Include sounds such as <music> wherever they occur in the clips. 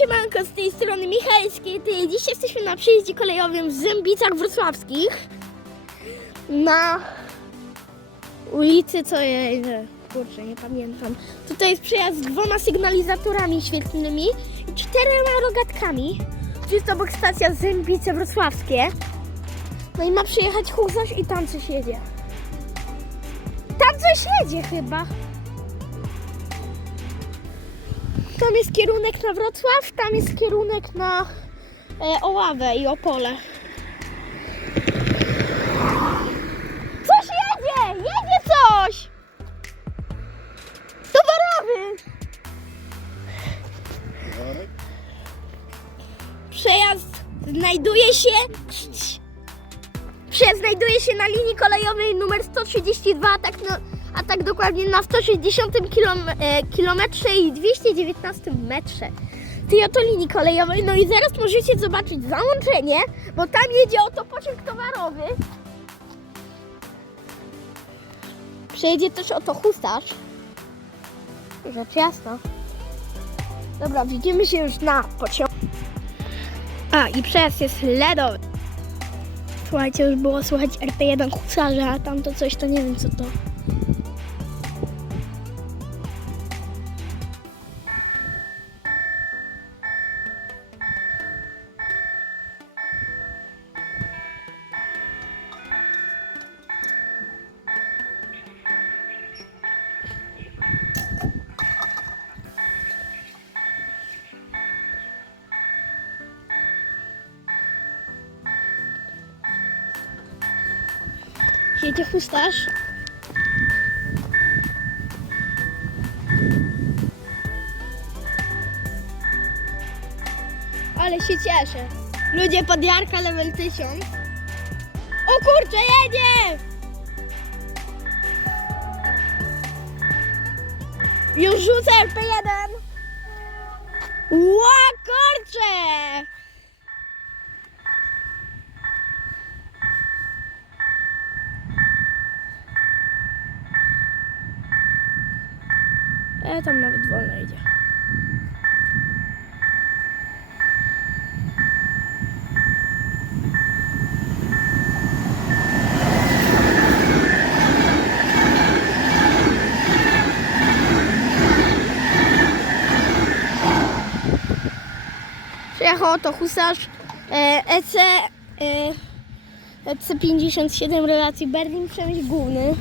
siemanko, z tej strony Michalskiej. Ty, dziś jesteśmy na przejeździe kolejowym w Zębicach Wrocławskich. Na ulicy, co jest... Kurczę, nie pamiętam. Tutaj jest przejazd z dwoma sygnalizatorami świetlnymi i czterema rogatkami. Tu jest obok stacja Zębice Wrocławskie. No i ma przyjechać huzarz i tam coś jedzie. Tam coś jedzie chyba. Tam jest kierunek na Wrocław, tam jest kierunek na e, Oławę i Opole. Coś jedzie! Jedzie coś! Towarowy! Przejazd znajduje się... Przejazd znajduje się na linii kolejowej numer 132, a tak, no, a tak dokładnie na 160 kilom, e, kilometrze i 219 metrze tej oto linii kolejowej. No i zaraz możecie zobaczyć załączenie, bo tam jedzie oto pociąg towarowy. Przejedzie też oto husarz. Rzecz jasna. Dobra, widzimy się już na pociągu. A, i przejazd jest LEDowy. Słuchajcie, już było słychać RP1 husarza, a tam to coś to nie wiem co to. Jedzie husarz. Ale się cieszę. Ludzie pod Jarka level 1000. O kurczę, jedzie! Już rzucę RP1. Ła, E, tam nawet wolno idzie. Przyjechał to husarz e, EC e, EC57 relacji Berlin Przemysł Główny.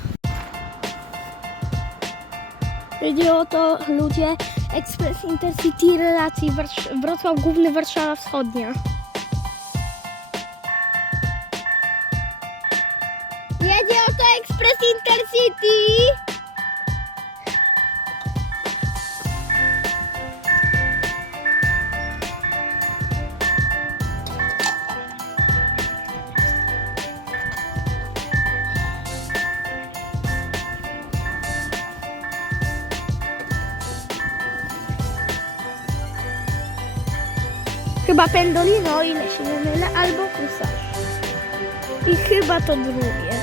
Chodzi to ludzie Express Intercity relacji Warsz- Wrocław Główny Warszawa Wschodnia. Jedzie oto Express Intercity! Chyba Pendolino, o ile się nie mylę, albo Husarz. I chyba to drugie.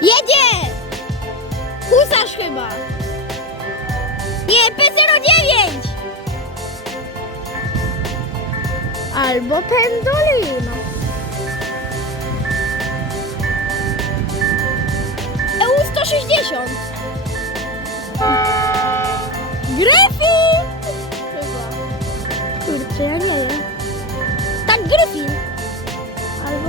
Jedzie! Husarz chyba! Nie, P09! Albo Pendolino. EU160. Gryfin! Kurczę, ja nie wiem. Tak, Gryfin. Albo...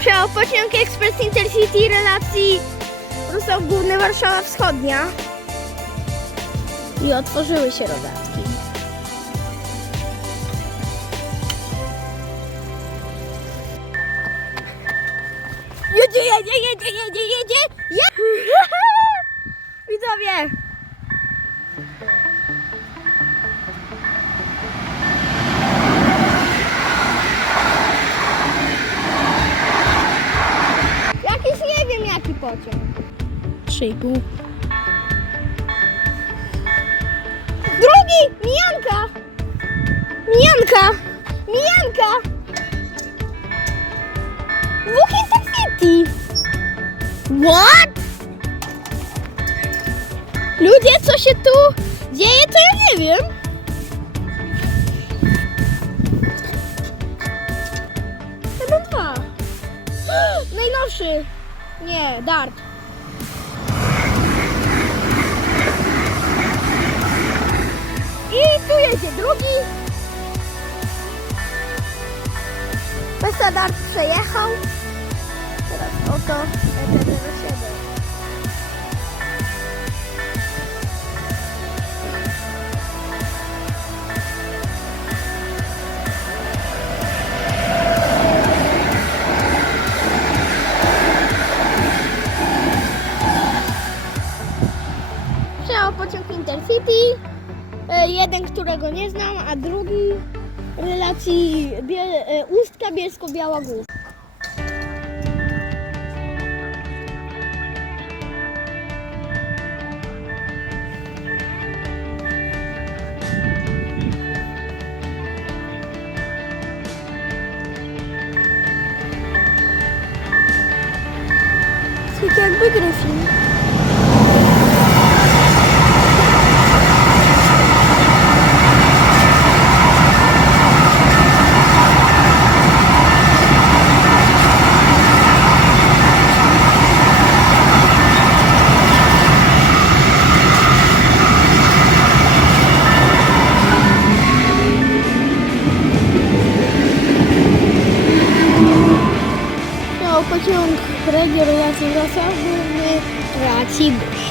Przejął pociąg Express Intercity relacji Wrocław Główny Warszawa Wschodnia. I otworzyły się rogatki. Jedzie, jedzie, jedzie, jedzie, jedzie! Je... <laughs> Widzowie! Jakiś nie wiem jaki pociąg. 3,5. Drugi! Mijanka! Mijanka! Mijanka! dwóch Intercity. What? Ludzie, co się tu dzieje, to ja nie wiem. Chyba dwa. <gasps> Najnowszy. Nie, Dart. I tu jedzie drugi. Pesa Dart przejechał. Teraz oto ET07. Przejechał pociąg Intercity. E, Jeden, którego nie znam, a drugi relacji Biel, e, Ustka Bielsko-Biała Góra. Tak jakby Gryfin. Ahora vamos a hacer la sangre de la chibre.